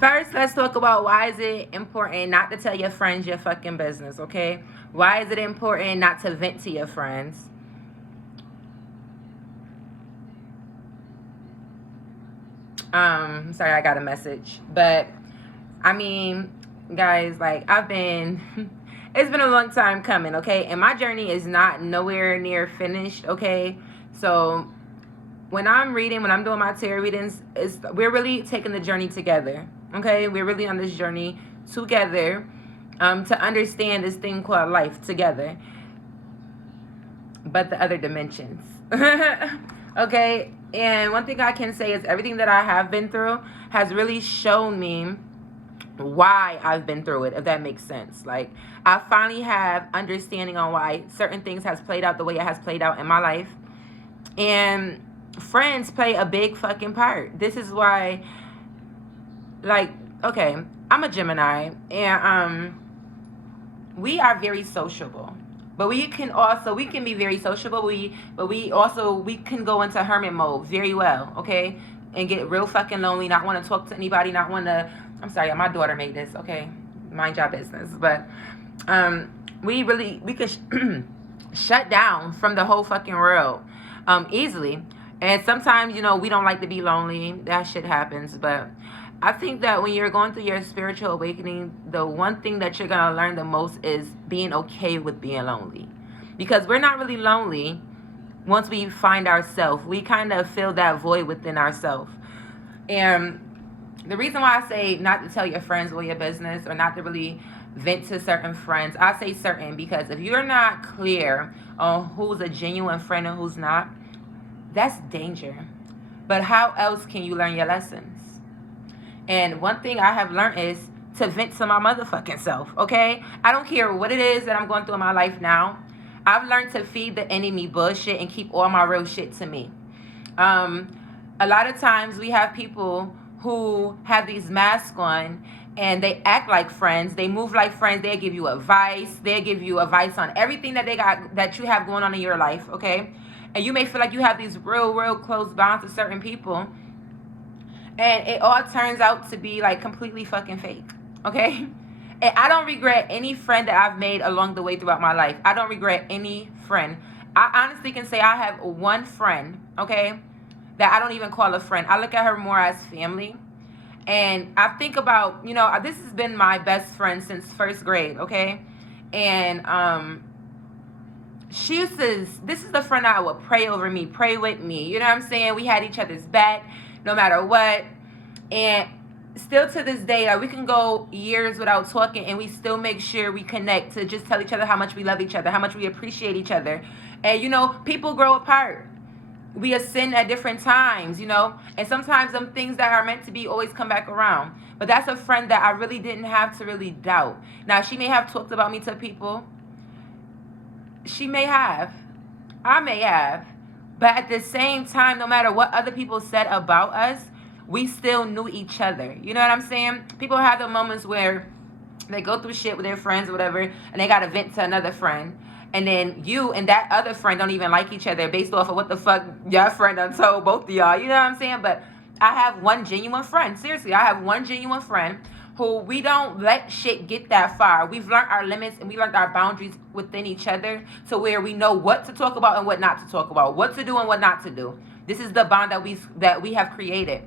First, let's talk about why is it important not to tell your friends your fucking business, okay? Why is it important not to vent to your friends? Sorry, I got a message. But I mean, guys, like I've been it's been a long time coming, okay? And my journey is not nowhere near finished, okay? So when I'm reading, when I'm doing my tarot readings, we're really taking the journey together. Okay? We're really on this journey together, to understand this thing called life together. But the other dimensions. Okay? And one thing I can say is everything that I have been through has really shown me why I've been through it, if that makes sense. Like, I finally have understanding on why certain things has played out the way it has played out in my life. And friends play a big fucking part. This is why, like, okay, I'm a Gemini, and we are very sociable. But we can be very sociable. But we can go into hermit mode very well, okay? And get real fucking lonely, not want to talk to anybody, not want to. I'm sorry, my daughter made this. Okay, mind your business. But we could shut down from the whole fucking world easily. And sometimes, we don't like to be lonely. That shit happens. But I think that when you're going through your spiritual awakening, the one thing that you're going to learn the most is being okay with being lonely. Because we're not really lonely once we find ourselves. We kind of fill that void within ourselves. And the reason why I say not to tell your friends all your business, or not to really vent to certain friends, I say certain because if you're not clear on who's a genuine friend and who's not, that's danger. But how else can you learn your lessons? And one thing I have learned is to vent to my motherfucking self, okay? I don't care what it is that I'm going through in my life now. I've learned to feed the enemy bullshit and keep all my real shit to me. A lot of times we have people who have these masks on and they act like friends. They move like friends. They'll give you advice. They'll give you advice on everything that you have going on in your life, okay? And you may feel like you have these real close bonds with certain people. And it all turns out to be like completely fucking fake, okay? And I don't regret any friend that I've made along the way throughout my life. I don't regret any friend. I honestly can say I have one friend, okay, that I don't even call a friend. I look at her more as family. And I think about, this has been my best friend since first grade, okay? And this is the friend that would pray over me, pray with me. You know what I'm saying? We had each other's back no matter what. And still to this day, like, we can go years without talking and we still make sure we connect to just tell each other how much we love each other, how much we appreciate each other. And, people grow apart. We ascend at different times, and sometimes them things that are meant to be always come back around. But that's a friend that I really didn't have to really doubt. Now, she may have talked about me to people. She may have. I may have. But at the same time, no matter what other people said about us, we still knew each other. You know what I'm saying? People have the moments where they go through shit with their friends or whatever, and they got to vent to another friend. And then you and that other friend don't even like each other based off of what the fuck your friend done told both of y'all. You know what I'm saying? But I have one genuine friend. Seriously, I have one genuine friend who we don't let shit get that far. We've learned our limits and we learned our boundaries within each other to where we know what to talk about and what not to talk about, what to do and what not to do. This is the bond that we have created.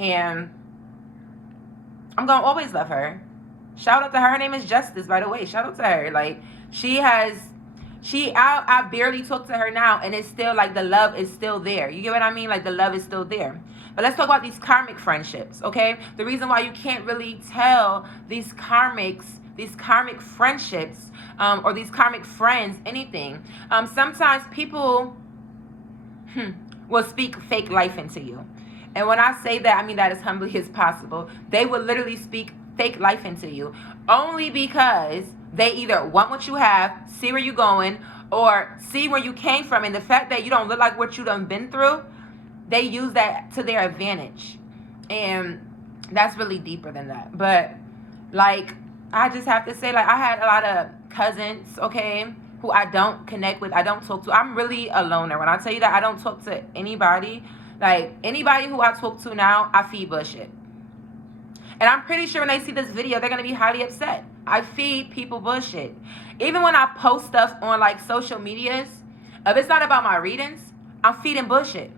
And I'm going to always love her. Shout out to her. Her name is Justice, by the way. Shout out to her. Like, I barely talk to her now, and it's still like the love is still there. You get what I mean? Like, the love is still there. But let's talk about these karmic friendships, okay? The reason why you can't really tell these karmic friendships, or these karmic friends anything. Sometimes people will speak fake life into you. And when I say that, I mean that as humbly as possible. They will literally speak fake life into you only because they either want what you have, see where you're going, or see where you came from. And the fact that you don't look like what you done been through, they use that to their advantage. And that's really deeper than that. But, like, I just have to say, like, I had a lot of cousins, okay, who I don't connect with, I don't talk to. I'm really a loner. When I tell you that I don't talk to anybody, like, anybody who I talk to now, I feed bullshit. And I'm pretty sure when they see this video, they're going to be highly upset. I feed people bullshit. Even when I post stuff on like social medias, if it's not about my readings, I'm feeding bullshit.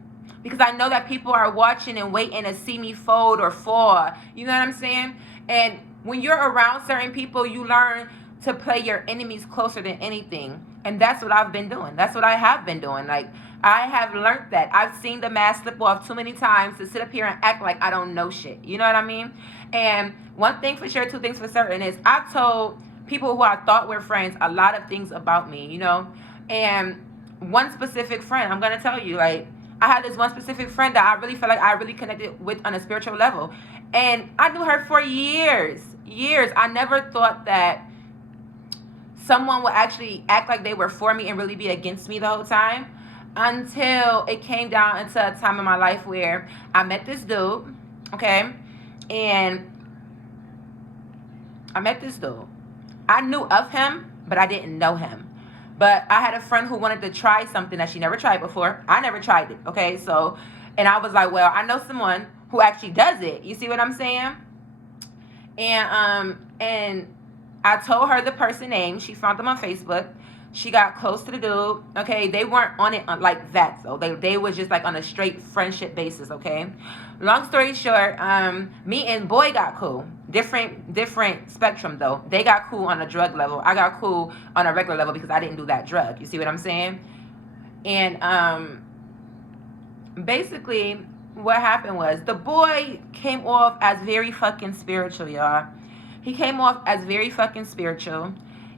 Because I know that people are watching and waiting to see me fold or fall. You know what I'm saying? And when you're around certain people, you learn to play your enemies closer than anything. And that's what I've been doing. That's what I have been doing. Like, I have learned that. I've seen the mask slip off too many times to sit up here and act like I don't know shit. You know what I mean? And one thing for sure, two things for certain is I've told people who I thought were friends a lot of things about me, you know? And one specific friend, I'm going to tell you, like, I had this one specific friend that I really felt like I really connected with on a spiritual level. And I knew her for years. I never thought that someone would actually act like they were for me and really be against me the whole time, until it came down into a time in my life where I met this dude, okay? And I met this dude. I knew of him, but I didn't know him. But I had a friend who wanted to try something that she never tried before. I never tried it, okay? So, and I was like, well, I know someone who actually does it. You see what I'm saying? And I told her the person name. She found them on Facebook. She got close to the dude. Okay, they weren't on it like that, though. They was just like on a straight friendship basis. Okay, long story short, me and boy got cool. Different spectrum though. They got cool on a drug level. I got cool on a regular level because I didn't do that drug. You see what I'm saying? And basically, what happened was the boy came off as very fucking spiritual, y'all. He came off as very fucking spiritual,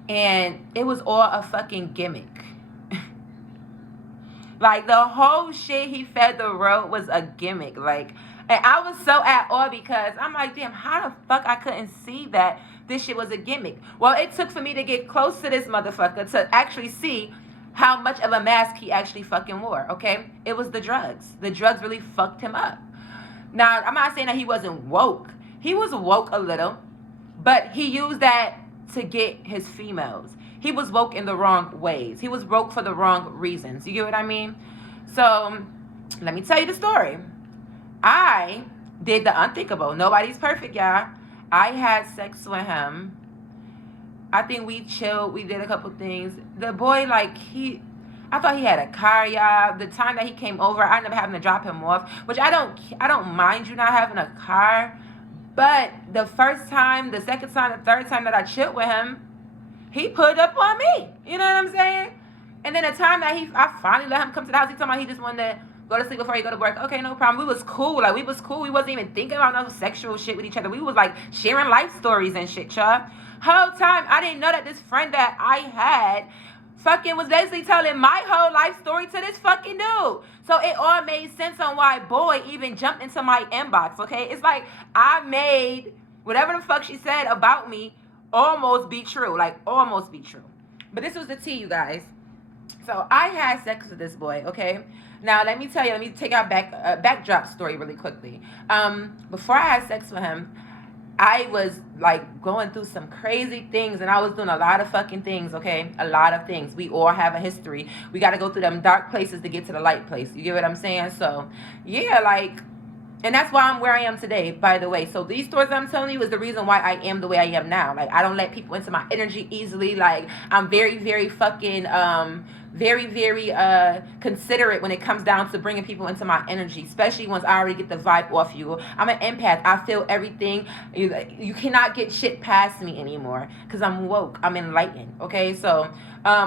and it was all a fucking gimmick. Like, the whole shit he fed the world was a gimmick. Like, and I was so at awe because I'm like, damn, how the fuck I couldn't see that this shit was a gimmick? Well, it took for me to get close to this motherfucker to actually see how much of a mask he actually fucking wore, okay? It was the drugs. The drugs really fucked him up. Now, I'm not saying that he wasn't woke. He was woke a little. But he used that to get his females. He was woke in the wrong ways. He was woke for the wrong reasons. You get what I mean? So, let me tell you the story. I did the unthinkable. Nobody's perfect, y'all. I had sex with him. I think we chilled. We did a couple things. The boy, like, I thought he had a car, y'all. The time that he came over, I ended up having to drop him off. Which I don't mind you not having a car. But the first time, the second time, the third time that I chilled with him, he put up on me. You know what I'm saying? And then the time that I finally let him come to the house, he told me he just wanted to go to sleep before he go to work. Okay, no problem. We was cool. Like, we was cool. We wasn't even thinking about no sexual shit with each other. We was, like, sharing life stories and shit, y'all. Whole time, I didn't know that this friend that I had fucking was basically telling my whole life story to this fucking dude. So it all made sense on why boy even jumped into my inbox, okay? It's like I made whatever the fuck she said about me almost be true. Like, almost be true. But this was the tea, you guys. So I had sex with this boy, okay? Now, let me tell you, let me take out backdrop story really quickly. Before I had sex with him, I was, like, going through some crazy things, and I was doing a lot of fucking things, okay? A lot of things. We all have a history. We got to go through them dark places to get to the light place. You get what I'm saying? So, yeah, like, and that's why I'm where I am today, by the way. So these stories I'm telling you is the reason why I am the way I am now. Like, I don't let people into my energy easily. Like, I'm very, very fucking, very considerate when it comes down to bringing people into my energy, especially once I already get the vibe off you. I'm an empath. I feel everything. You cannot get shit past me anymore because I'm woke. I'm enlightened, okay? So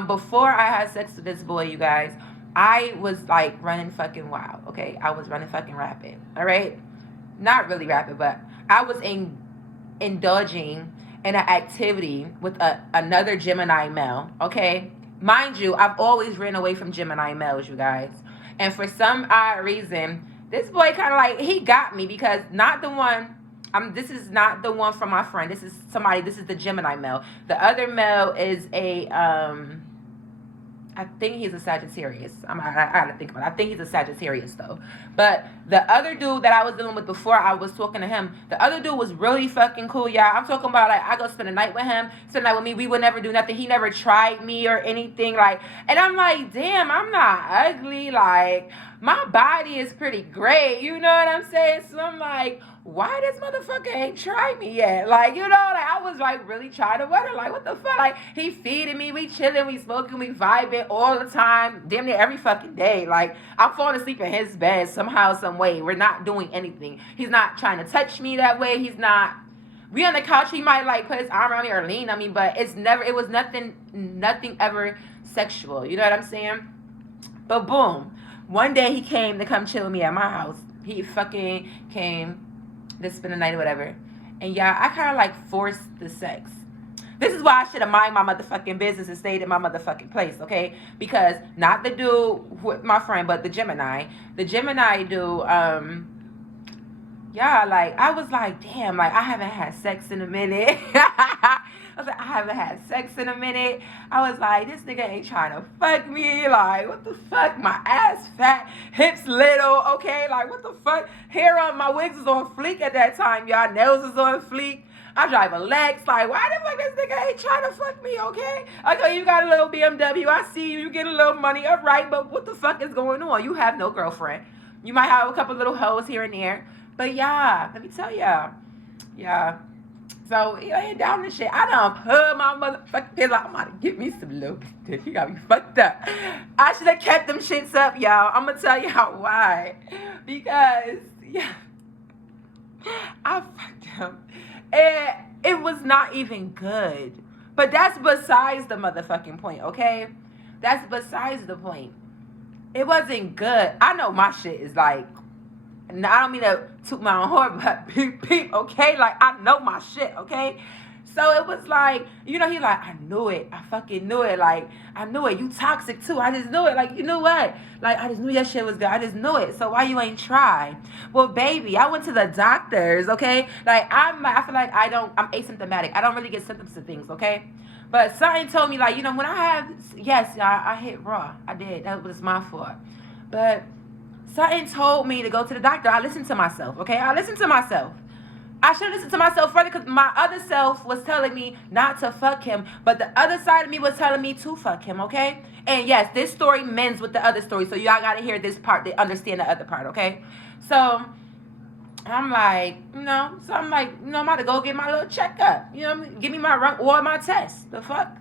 before I had sex with this boy, you guys, I was, like, running fucking wild, okay? I was running fucking rapid, all right? Not really rapid, but I was indulging in an activity with another Gemini male, okay? Mind you, I've always ran away from Gemini males, you guys. And for some odd reason, this boy kind of, like, he got me because not the one, this is not the one from my friend. This is the Gemini male. The other male is I think he's a Sagittarius. I gotta think about it. I think he's a Sagittarius, though. But the other dude that I was dealing with before I was talking to him, the other dude was really fucking cool, y'all. I'm talking about, like, I go spend a night with him, spend a night with me. We would never do nothing. He never tried me or anything, like, and I'm like, damn, I'm not ugly. Like, my body is pretty great. You know what I'm saying? So I'm like, why this motherfucker ain't tried me yet? Like, you know, like I was like really trying to wonder, like, what the fuck? Like, he feeding me, we chilling, we smoking, we vibing all the time, damn near every fucking day. Like, I'm falling asleep in his bed somehow, some way. We're not doing anything. He's not trying to touch me that way. He's not. We on the couch, he might like put his arm around me or lean on me, but it was nothing ever sexual. You know what I'm saying? But boom, one day he came to come chill with me at my house. He fucking came to spend the night or whatever. And yeah, I kind of like forced the sex. This is why I should have mind my motherfucking business and stayed in my motherfucking place, okay? Because not the dude with my friend, but the Gemini. The Gemini dude, yeah, like, I was like, damn, like, I haven't had sex in a minute. I was like, I haven't had sex in a minute. I was like, this nigga ain't trying to fuck me. Like, what the fuck? My ass fat, hips little, okay? Like, what the fuck? Hair on, my wigs was on fleek at that time, y'all. Nails was on fleek. I drive a Lex. Like, why the fuck this nigga ain't trying to fuck me, okay? Okay, you got a little BMW. I see you. You get a little money. All right, but what the fuck is going on? You have no girlfriend. You might have a couple little hoes here and there. But yeah, let me tell y'all. Yeah. So, he ain't down this shit. I done put my motherfucking pillow. I'm about to get me some little dick. You got me fucked up. I should have kept them shits up, y'all. I'm going to tell y'all why. Because, yeah, I fucked him. And it was not even good. But that's besides the motherfucking point, okay? That's besides the point. It wasn't good. I know my shit is like, I don't mean to toot my own horn, but beep, beep, okay? Like, I know my shit, okay? So it was like, you know, he's like, I knew it. I fucking knew it. Like, I knew it. You toxic, too. I just knew it. Like, you know what? Like, I just knew your shit was good. I just knew it. So why you ain't try? Well, baby, I went to the doctors, okay? Like, I feel like I'm asymptomatic. I don't really get symptoms of things, okay? But something told me, like, you know, when I have, yes, I hit raw. I did. That was my fault. But something told me to go to the doctor. I listened to myself, okay? I listened to myself. I should have listened to myself further because my other self was telling me not to fuck him, but the other side of me was telling me to fuck him, okay? And yes, this story mends with the other story, so y'all got to hear this part to understand the other part, okay? So I'm like, I'm about to go get my little checkup. You know what I mean? Give me my test. The fuck?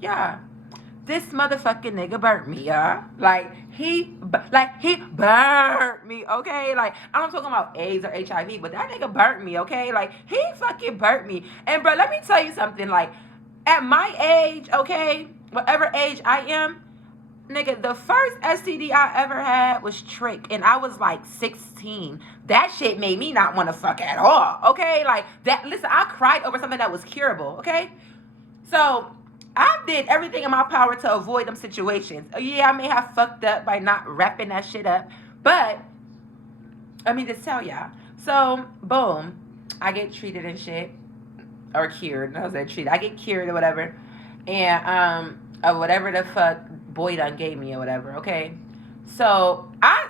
Yeah. This motherfucking nigga burnt me, y'all. Like, he burnt me, okay? Like, I'm not talking about AIDS or HIV, but that nigga burnt me, okay? Like, he fucking burnt me. And, bro, let me tell you something. Like, at my age, okay, whatever age I am, nigga, the first STD I ever had was Trick, and I was, like, 16. That shit made me not want to fuck at all, okay? Like, listen, I cried over something that was curable, okay? So I did everything in my power to avoid them situations. Yeah, I may have fucked up by not wrapping that shit up, but let me just tell y'all. So, boom, I get treated and shit, or cured. I was like treated. I get cured or whatever, and whatever the fuck boy done gave me or whatever. Okay, so I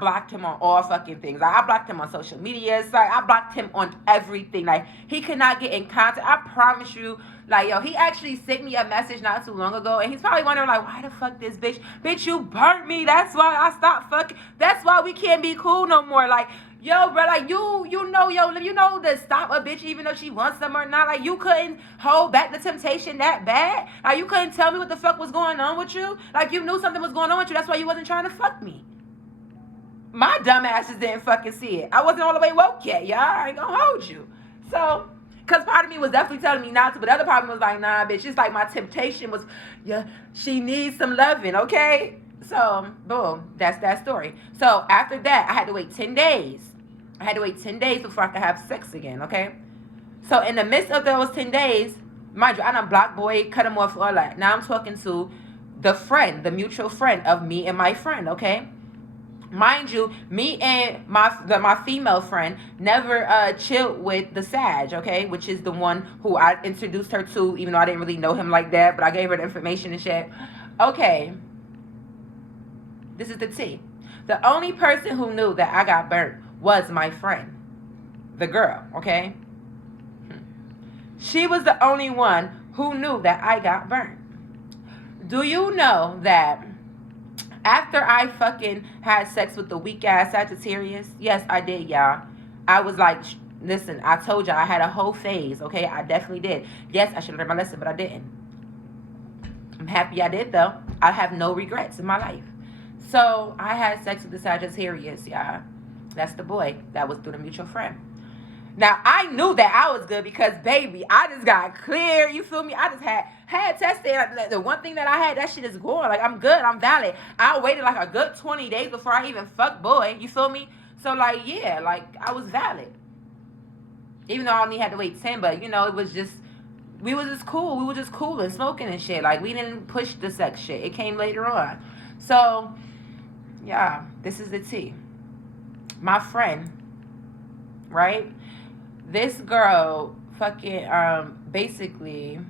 blocked him on all fucking things. Like, I blocked him on social media. Like, I blocked him on everything. Like, he could not get in contact. I promise you. Like, yo, he actually sent me a message not too long ago, and he's probably wondering, like, why the fuck this bitch? Bitch, you burnt me. That's why I stopped fucking. That's why we can't be cool no more. Like, yo, bro, like, you know to stop a bitch even though she wants them or not. Like, you couldn't hold back the temptation that bad. Like, you couldn't tell me what the fuck was going on with you. Like, you knew something was going on with you. That's why you wasn't trying to fuck me. My dumb asses didn't fucking see it. I wasn't all the way woke yet, y'all. I ain't gonna hold you. So, because part of me was definitely telling me not to, but the other part of me was like, nah, bitch. It's like my temptation was, yeah, she needs some loving, okay? So, boom, that's that story. So, after that, I had to wait 10 days. I had to wait 10 days before I could have sex again, okay? So, in the midst of those 10 days, mind you, I done blocked boy, cut him off, all that. Now I'm talking to the friend, the mutual friend of me and my friend, okay? Mind you, me and my female friend never chilled with the Sag, okay? Which is the one who I introduced her to, even though I didn't really know him like that, but I gave her the information and shit. Okay. This is the tea. The only person who knew that I got burnt was my friend. The girl, okay? She was the only one who knew that I got burnt. Do you know that after I fucking had sex with the weak ass Sagittarius, yes, I did, y'all. I was like, listen, I told you I had a whole phase, okay? I definitely did. Yes, I should have learned my lesson, but I didn't. I'm happy I did, though. I have no regrets in my life. So I had sex with the Sagittarius, y'all. That's the boy. That was through the mutual friend. Now, I knew that I was good because, baby, I just got clear. You feel me? I just had tested. The one thing that I had, that shit is going. Like, I'm good. I'm valid. I waited like a good 20 days before I even fucked boy. You feel me? So, like, yeah, like, I was valid. Even though I only had to wait 10, but, you know, it was just, we were just cool. We were just cool and smoking and shit. Like, we didn't push the sex shit. It came later on. So, yeah, this is the tea. My friend, right? This girl fucking, basically,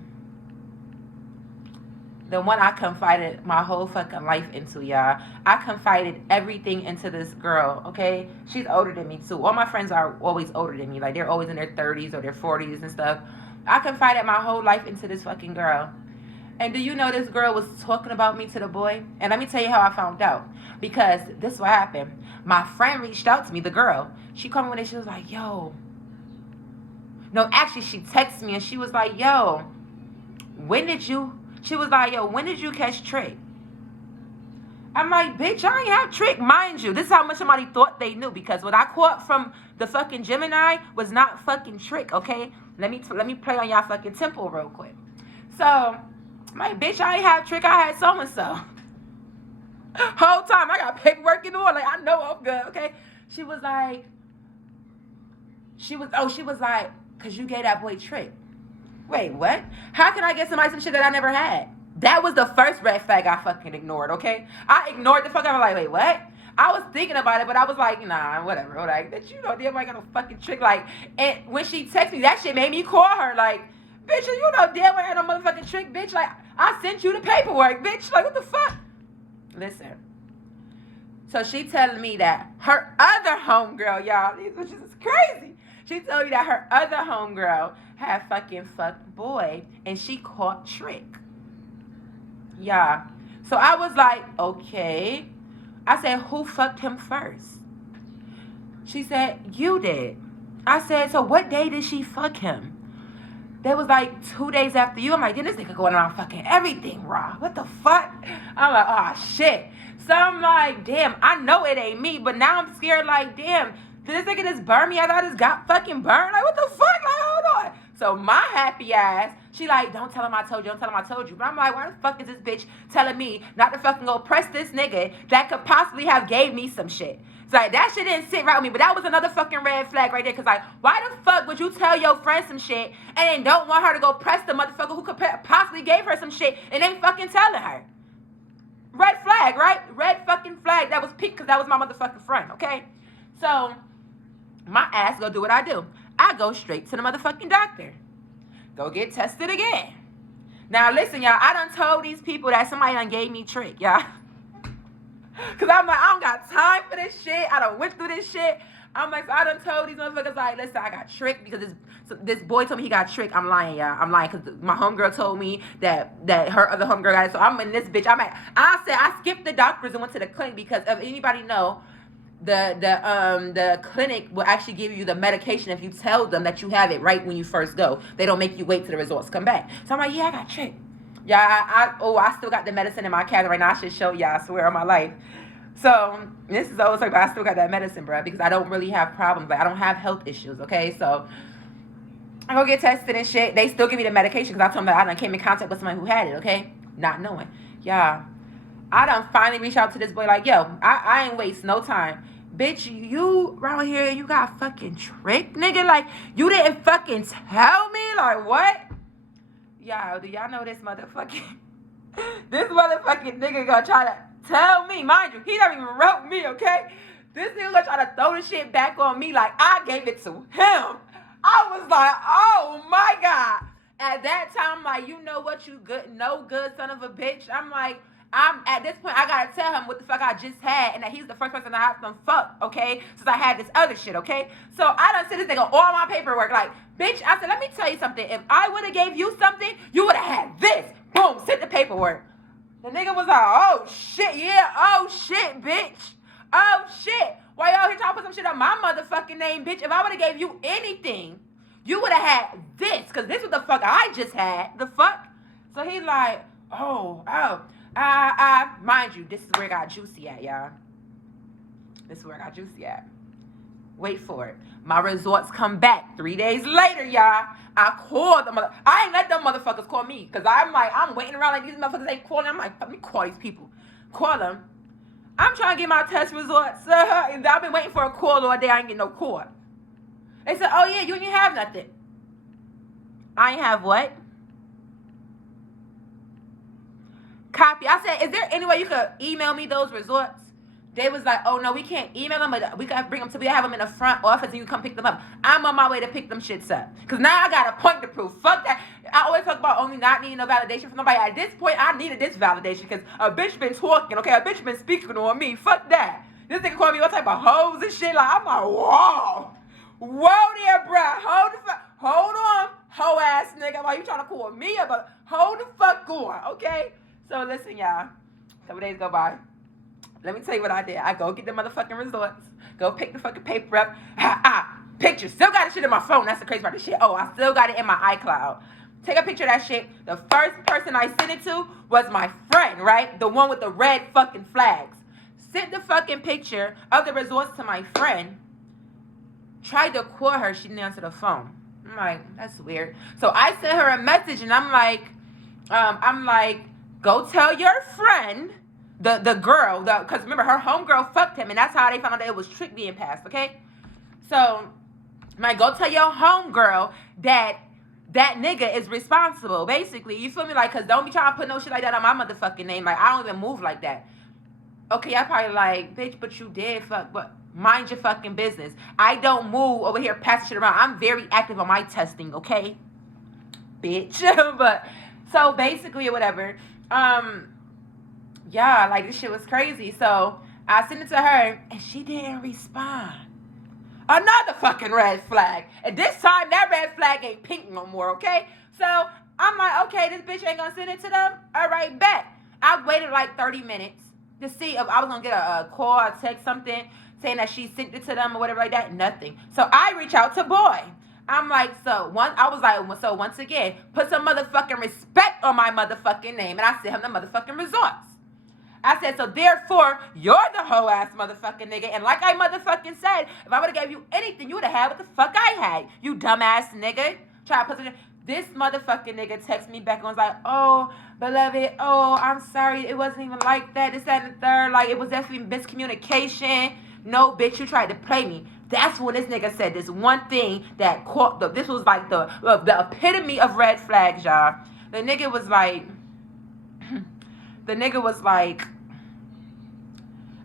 the one I confided my whole fucking life into, y'all. I confided everything into this girl, okay? She's older than me, too. All my friends are always older than me. Like, they're always in their 30s or their 40s and stuff. I confided my whole life into this fucking girl. And do you know this girl was talking about me to the boy? And let me tell you how I found out. Because this is what happened. My friend reached out to me, the girl. She called me one day, she was like, yo. No, actually, she texted me and she was like, yo, she was like, yo, when did you catch Trick? I'm like, bitch, I ain't have Trick. Mind you, this is how much somebody thought they knew, because what I caught from the fucking Gemini was not fucking Trick, okay? Let me play on y'all fucking tempo real quick. So, I'm like, bitch, I ain't have Trick, I had so-and-so. Whole time, I got paperwork in order, like, I know I'm good, okay? She was like, because you gave that boy Trick. Wait, what? How can I get somebody some shit that I never had? That was the first red flag I fucking ignored, okay? I ignored the fuck. I was like, wait, what? I was thinking about it, but I was like, nah, whatever. Like, bitch, you know, damn, I got a fucking Trick. Like, and when she texted me, that shit made me call her. Like, bitch, you know damn, I had no motherfucking Trick, bitch. Like, I sent you the paperwork, bitch. Like, what the fuck? Listen. So she telling me that her other homegirl, y'all, which is crazy. She told me that her other homegirl had fucking fucked boy and she caught Trick. Yeah. So I was like, okay. I said, who fucked him first? She said, you did. I said, so what day did she fuck him? That was like 2 days after you. I'm like, this nigga going around fucking everything raw. What the fuck? I'm like, oh shit. So I'm like, damn, I know it ain't me, but now I'm scared like, damn, did this nigga just burn me? I thought I just got fucking burned. Like, what the fuck? Like, hold on. So my happy ass, she like, don't tell him I told you. Don't tell him I told you. But I'm like, why the fuck is this bitch telling me not to fucking go press this nigga that could possibly have gave me some shit? It's like, that shit didn't sit right with me. But that was another fucking red flag right there. Because, like, why the fuck would you tell your friend some shit and then don't want her to go press the motherfucker who could possibly gave her some shit and then fucking telling her? Red flag, right? Red fucking flag. That was peak because that was my motherfucking friend, okay? So my ass go do what I do. I go straight to the motherfucking doctor. Go get tested again. Now listen, y'all, I done told these people that somebody done gave me Trick, y'all. Cause I'm like, I don't got time for this shit. I done went through this shit. I'm like, so I done told these motherfuckers, like, listen, I got Trick because this boy told me he got Trick. I'm lying, y'all. I'm lying because my homegirl told me that her other homegirl got it. So I'm in this bitch. I skipped the doctors and went to the clinic because if anybody know, the clinic will actually give you the medication if you tell them that you have it right when you first go. They don't make you wait till the results come back. So I'm like, yeah, I got Trick. Yeah, I still got the medicine in my cabinet right now. I should show y'all, I swear on my life. So this is always like, but I still got that medicine, bro, because I don't really have problems. Like, I don't have health issues, okay? So I go get tested and shit. They still give me the medication because I told them that I done came in contact with somebody who had it, okay? Not knowing. Yeah. I done finally reached out to this boy like, yo, I ain't waste no time. Bitch, you around here, you got fucking Trick, nigga? Like, you didn't fucking tell me? Like, what? Y'all, do y'all know this motherfucking... this motherfucking nigga gonna try to tell me. Mind you, he never even wrote me, okay? This nigga gonna try to throw the shit back on me like I gave it to him. I was like, oh my God. At that time, I'm like, you know what, you good, no good son of a bitch. I'm like, at this point, I gotta tell him what the fuck I just had and that he's the first person I have to fuck, okay? Since I had this other shit, okay? So I done sent this nigga all my paperwork. Like, bitch, I said, let me tell you something. If I would have gave you something, you would have had this. Boom, sent the paperwork. The nigga was like, oh shit, yeah, oh shit, bitch. Oh, shit. Why y'all here trying to put some shit on my motherfucking name, bitch? If I would have gave you anything, you would have had this. Because this is what the fuck I just had. The fuck? So he like, mind you, this is where it got juicy at, y'all. This is where it got juicy at. Wait for it. My results come back 3 days later, y'all. I called them. I ain't let them motherfuckers call me. Because I'm waiting around like these motherfuckers ain't calling. I'm like, let me call these people. Call them. I'm trying to get my test results. And I've been waiting for a call all day. I ain't getting no call. They said, oh, yeah, you didn't have nothing. I ain't have what? Copy. I said, is there any way you could email me those results? They was like, oh, no, we can't email them, but we got to bring them to, we have them in the front office and you come pick them up. I'm on my way to pick them shits up. Because now I got a point to prove. Fuck that. I always talk about only not needing no validation from nobody. At this point, I needed this validation because a bitch been talking, okay? A bitch been speaking on me. Fuck that. This nigga called me all type of hoes and shit. Like, I'm like, whoa. Whoa there, bruh. Hold on, hoe ass nigga. Why you trying to call me up? Hold the fuck on, okay? So listen, y'all. A couple days go by. Let me tell you what I did. I go get the motherfucking results. Go pick the fucking paper up. Picture. Still got the shit in my phone. That's the crazy part of the shit. Oh, I still got it in my iCloud. Take a picture of that shit. The first person I sent it to was my friend, right? The one with the red fucking flags. Sent the fucking picture of the results to my friend. Tried to call her. She didn't answer the phone. I'm like, that's weird. So I sent her a message and I'm like, go tell your friend, the girl, because remember, her homegirl fucked him, and that's how they found out that it was trick being passed, okay? So, I'm like, go tell your homegirl that nigga is responsible, basically. You feel me? Like, because don't be trying to put no shit like that on my motherfucking name. Like, I don't even move like that. Okay, I probably like, bitch, but you did fuck, but mind your fucking business. I don't move over here passing shit around. I'm very active on my testing, okay? Bitch. But, so basically, or whatever, yeah, like, this shit was crazy. So, I sent it to her, and she didn't respond. Another fucking red flag. And this time, that red flag ain't pink no more, okay? So, I'm like, okay, this bitch ain't gonna send it to them? All right, bet. I waited like 30 minutes to see if I was gonna get a call or text something saying that she sent it to them or whatever like that. Nothing. So, I reach out to boy. I'm like, once again, put some motherfucking respect on my motherfucking name. And I sent him the motherfucking results. I said, so therefore, you're the hoe ass motherfucking nigga. And like I motherfucking said, if I would have gave you anything, you would have had what the fuck I had. You dumbass nigga. Try to put it. This motherfucking nigga texted me back and was like, oh, beloved, oh, I'm sorry. It wasn't even like that. This, that, and the third. Like, it was definitely miscommunication. No, bitch, you tried to play me. That's when this nigga said this one thing that caught this was like the epitome of red flags, y'all. The nigga was like,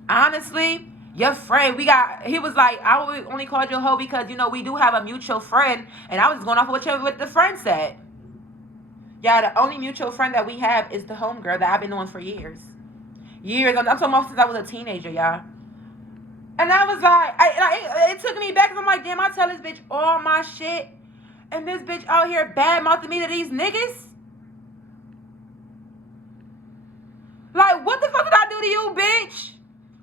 honestly, your friend, he was like, I only called you a hoe because, we do have a mutual friend, and I was going off of what the friend said. Yeah, the only mutual friend that we have is the homegirl that I've been knowing for years. I'm talking about since I was a teenager, y'all. And I was like, it took me back, because I'm like, damn, I tell this bitch all my shit, and this bitch out here bad-mouthing me to these niggas? Like, what the fuck did I do to you, bitch?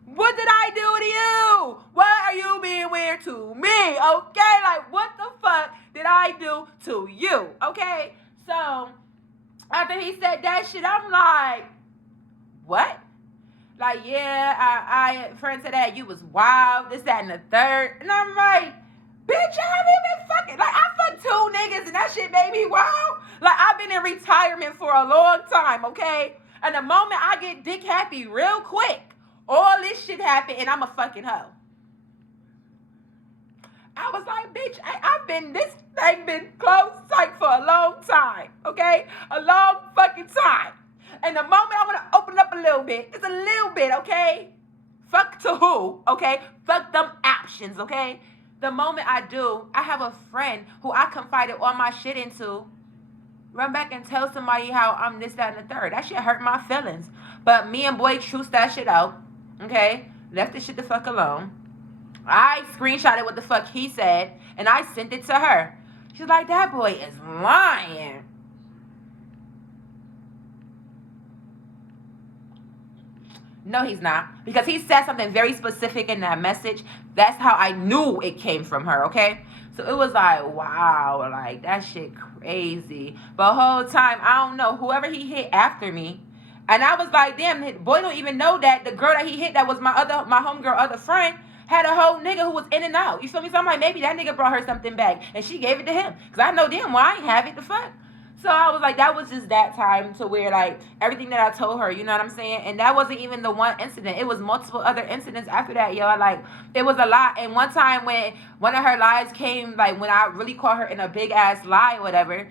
What did I do to you? Why are you being weird to me, okay? Like, what the fuck did I do to you, okay? So, after he said that shit, I'm like, what? Like, yeah, I friend said that you was wild, this, that, and the third. And I'm like, bitch, I haven't been fucking. Like, I fucked 2 niggas and that shit made me wild. Like, I've been in retirement for a long time, okay? And the moment I get dick happy real quick, all this shit happened and I'm a fucking hoe. I was like, bitch, this thing been close tight for a long time, okay? A long fucking time. And the moment I want to open up a little bit, it's a little bit, okay? Fuck to who, okay? Fuck them options, okay? The moment I do, I have a friend who I confided all my shit into. Run back and tell somebody how I'm this, that, and the third. That shit hurt my feelings. But me and boy truced that shit out, okay? Left the shit the fuck alone. I screenshotted what the fuck he said, and I sent it to her. She's like, that boy is lying. No, he's not. Because he said something very specific in that message. That's how I knew it came from her, okay? So it was like, wow, like, that shit crazy. But the whole time, I don't know, whoever he hit after me, and I was like, damn, boy don't even know that the girl that he hit, that was my homegirl other friend, had a whole nigga who was in and out. You feel me? So I'm like, maybe that nigga brought her something back, and she gave it to him. Because I know damn well I ain't have it, the fuck. So I was like, that was just that time to where, like, everything that I told her, you know what I'm saying? And that wasn't even the one incident. It was multiple other incidents after that, yo. Like, it was a lot. And one time when one of her lies came, like, when I really caught her in a big-ass lie or whatever,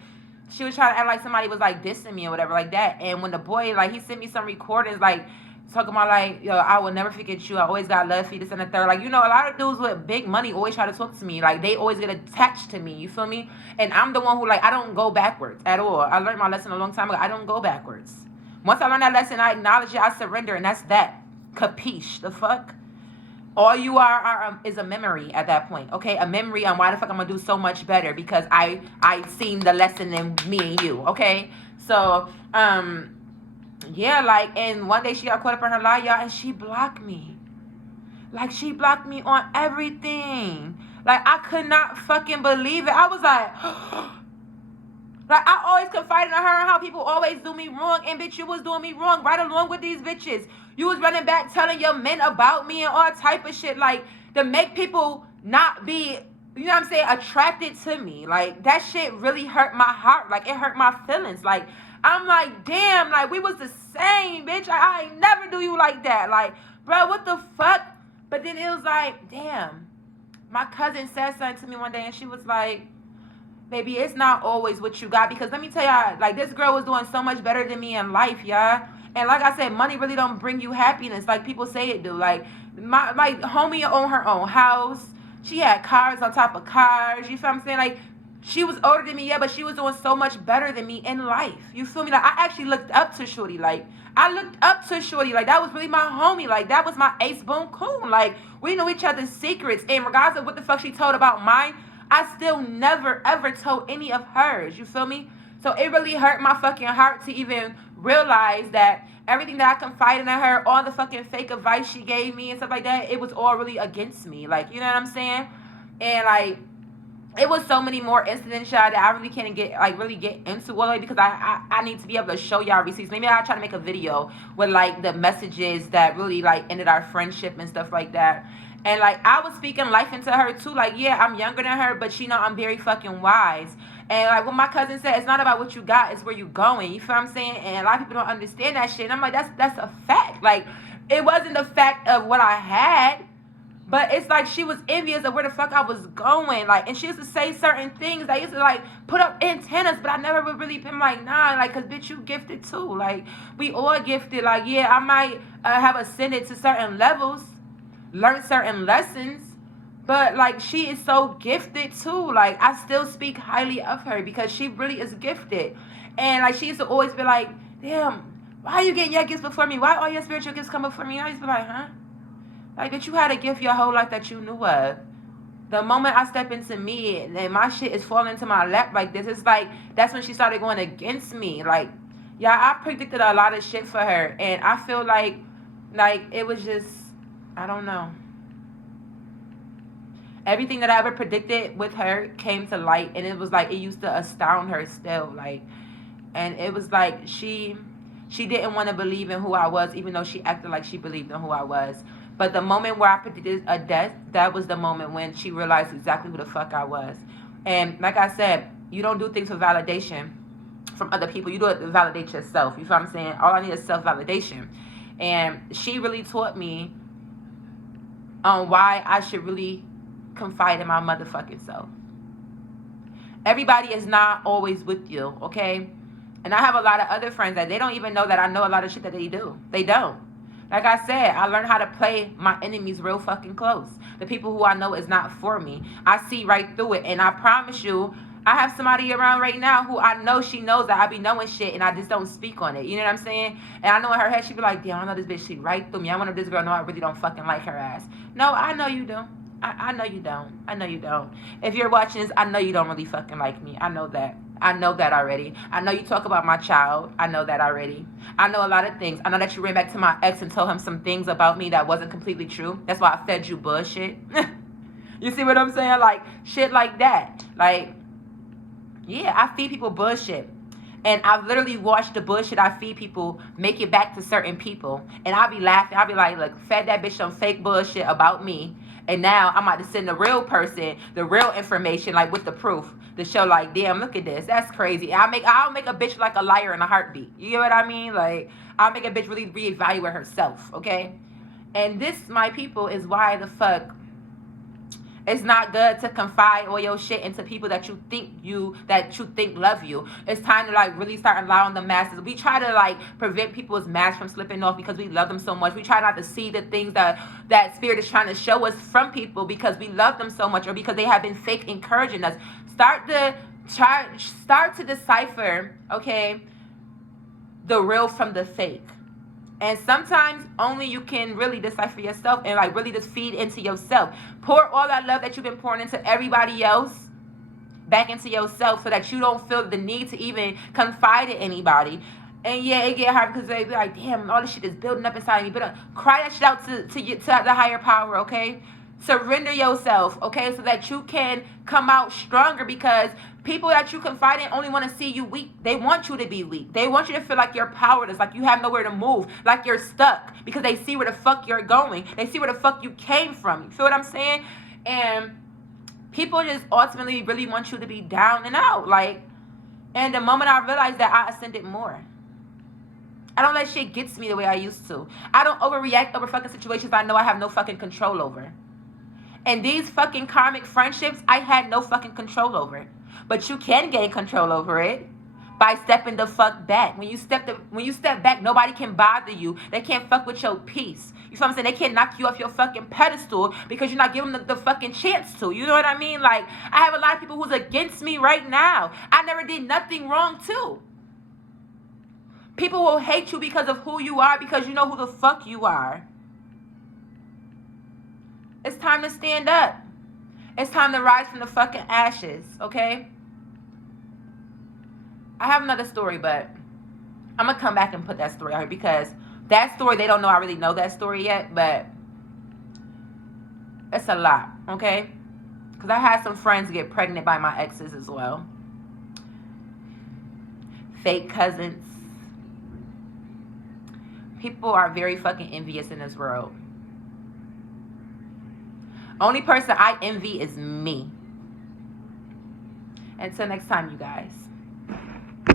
she was trying to act like somebody was, like, dissing me or whatever like that. And when the boy, like, he sent me some recordings, like, talking about, like, yo, I will never forget you. I always got love for you, this and the third. Like, you know, a lot of dudes with big money always try to talk to me. Like, they always get attached to me. You feel me? And I'm the one who, like, I don't go backwards at all. I learned my lesson a long time ago. I don't go backwards. Once I learned that lesson, I acknowledge it. I surrender. And that's that. Capiche? The fuck? All you are is a memory at that point. Okay? A memory on why the fuck I'm going to do so much better. Because I seen the lesson in me and you. Okay? So, yeah, like, and one day she got caught up in her lie, y'all, and she blocked me. Like, she blocked me on everything. Like, I could not fucking believe it. I was like, like, I always confided in her and how people always do me wrong, and bitch, you was doing me wrong right along with these bitches. You was running back telling your men about me and all type of shit, like, to make people not be, you know what I'm saying, attracted to me. Like, that shit really hurt my heart. Like, it hurt my feelings. Like, I'm like, damn, like, we was the same, bitch. I ain't never do you like that. Like, bro, what the fuck? But then it was like, damn. My cousin said something to me one day, and she was like, baby, it's not always what you got. Because let me tell y'all, like, this girl was doing so much better than me in life, y'all. And like I said, money really don't bring you happiness like people say it do. Like, my homie owned her own house. She had cars on top of cars. You feel what I'm saying? Like, she was older than me, yeah, but she was doing so much better than me in life. You feel me? Like, I actually looked up to Shorty. Like, I looked up to Shorty. Like, that was really my homie. Like, that was my ace boom coon. Like, we knew each other's secrets. And regardless of what the fuck she told about mine, I still never, ever told any of hers. You feel me? So it really hurt my fucking heart to even realize that everything that I confided in her, all the fucking fake advice she gave me and stuff like that, it was all really against me. Like, you know what I'm saying? And, like, it was so many more incidents, y'all, that I really can't really get into all of it, because I need to be able to show y'all receipts. Maybe I'll try to make a video with, like, the messages that really, like, ended our friendship and stuff like that. And, like, I was speaking life into her too. Like, yeah, I'm younger than her, but she know I'm very fucking wise. And, like, what my cousin said, it's not about what you got, it's where you going. You feel what I'm saying? And a lot of people don't understand that shit. And I'm like, that's a fact. Like, it wasn't the fact of what I had, but it's like she was envious of where the fuck I was going. Like, and she used to say certain things. I used to, like, put up antennas, but I never would really been like, nah, like, because, bitch, you gifted too. Like, we all gifted. Like, yeah, I might have ascended to certain levels, learned certain lessons, but, like, she is so gifted too. Like, I still speak highly of her because she really is gifted. And, like, she used to always be like, damn, why are you getting your gifts before me? Why all your spiritual gifts come before me? And I used to be like, huh? Like, bitch, you had a gift your whole life that you knew of. The moment I step into me and my shit is falling into my lap like this, it's like, that's when she started going against me. Like, yeah, I predicted a lot of shit for her. And I feel like, it was just, I don't know. Everything that I ever predicted with her came to light. And it was like, it used to astound her still. Like, and it was like, she didn't want to believe in who I was, even though she acted like she believed in who I was. But the moment where I predicted a death, that was the moment when she realized exactly who the fuck I was. And like I said, you don't do things for validation from other people. You do it to validate yourself. You feel what I'm saying? All I need is self-validation. And she really taught me on why I should really confide in my motherfucking self. Everybody is not always with you, okay? And I have a lot of other friends that they don't even know that I know a lot of shit that they do. They don't. Like I said, I learned how to play my enemies real fucking close. The people who I know is not for me. I see right through it. And I promise you, I have somebody around right now who I know she knows that I be knowing shit and I just don't speak on it. You know what I'm saying? And I know in her head she be like, damn, I know this bitch, she right through me. I wonder if this girl know I really don't fucking like her ass. No, I know you do. I know you don't. I know you don't. If you're watching this, I know you don't really fucking like me. I know that. I know that already. I know you talk about my child. I know that already. I know a lot of things. I know that you ran back to my ex and told him some things about me that wasn't completely true. That's why I fed you bullshit. You see what I'm saying? Like, shit like that. Like, yeah, I feed people bullshit. And I've literally watched the bullshit I feed people make it back to certain people. And I'll be laughing. I'll be like, look, fed that bitch some fake bullshit about me. And now I'm about to send the real person, the real information, like with the proof, to show like, damn, look at this. That's crazy. I'll make a bitch like a liar in a heartbeat. You get what I mean? Like, I'll make a bitch really reevaluate herself, okay? And this, my people, is why the fuck it's not good to confide all your shit into people that you think love you. It's time to like really start allowing the masses. We try to like prevent people's masks from slipping off because we love them so much. We try not to see the things that spirit is trying to show us from people because we love them so much or because they have been fake encouraging us. Start to decipher, okay, the real from the fake. And sometimes only you can really decipher yourself and like really just feed into yourself. Pour all that love that you've been pouring into everybody else back into yourself so that you don't feel the need to even confide in anybody. And yeah, it get hard because they be like, damn, all this shit is building up inside of me. But cry that shit out to the higher power, okay? Surrender yourself, okay, so that you can come out stronger because people that you confide in only want to see you weak. They want you to be weak. They want you to feel like you're powerless, like you have nowhere to move, like you're stuck because they see where the fuck you're going. They see where the fuck you came from. You feel what I'm saying? And people just ultimately really want you to be down and out. Like, and the moment I realized that, I ascended more. I don't let shit get to me the way I used to. I don't overreact over fucking situations I know I have no fucking control over. And these fucking karmic friendships, I had no fucking control over. But you can gain control over it by stepping the fuck back. When you step back, nobody can bother you. They can't fuck with your peace. You know what I'm saying? They can't knock you off your fucking pedestal because you're not giving them the fucking chance to. You know what I mean? Like, I have a lot of people who's against me right now. I never did nothing wrong too. People will hate you because of who you are, because you know who the fuck you are. It's time to stand up. It's time to rise from the fucking ashes, okay? I have another story, but I'm going to come back and put that story out here because that story, they don't know I really know that story yet, but it's a lot, okay? Because I had some friends get pregnant by my exes as well. Fake cousins. People are very fucking envious in this world. Only person I envy is me. Until next time, you guys.